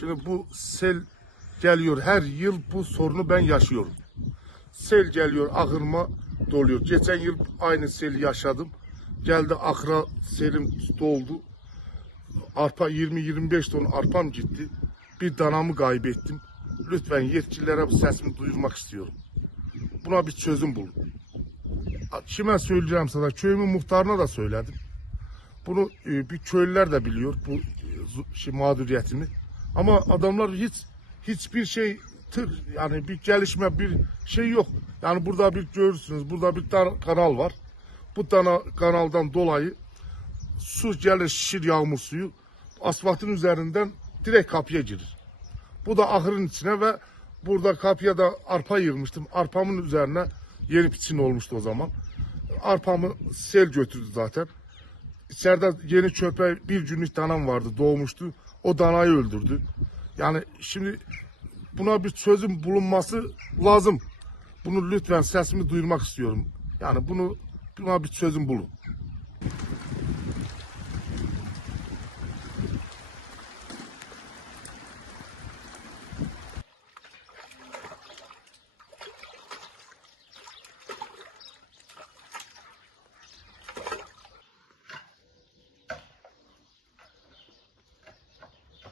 Şimdi bu sel geliyor, her yıl bu sorunu ben yaşıyorum. Sel geliyor, ahırıma doluyor. Geçen yıl aynı seli yaşadım. Geldi ahıra, selim doldu. Arpa 20-25 ton arpam gitti. Bir danamı kaybettim. Lütfen yetkililere bu sesimi duyurmak istiyorum. Buna bir çözüm bulun. Kime söyleyeceğim sana? Köyümün muhtarına da söyledim. Bunu bir köylüler de biliyor bu mağduriyetimi. Ama adamlar hiçbir şey yani bir gelişme bir şey yok. Yani burada bir görürsünüz, burada bir kanal var. Bu kanaldan dolayı su gelir, şişir yağmur suyu asfaltın üzerinden direkt kapıya girir. Bu da ahırın içine ve burada kapıya da arpa yığmıştım. Arpamın üzerine yeni biçim olmuştu o zaman. Arpamı sel götürdü zaten. İçeride yeni çöpe bir günlük danam vardı, doğmuştu. O danayı öldürdü. Yani şimdi buna bir çözüm bulunması lazım. Bunu lütfen sesimi duyurmak istiyorum. Yani buna bir çözüm bulun.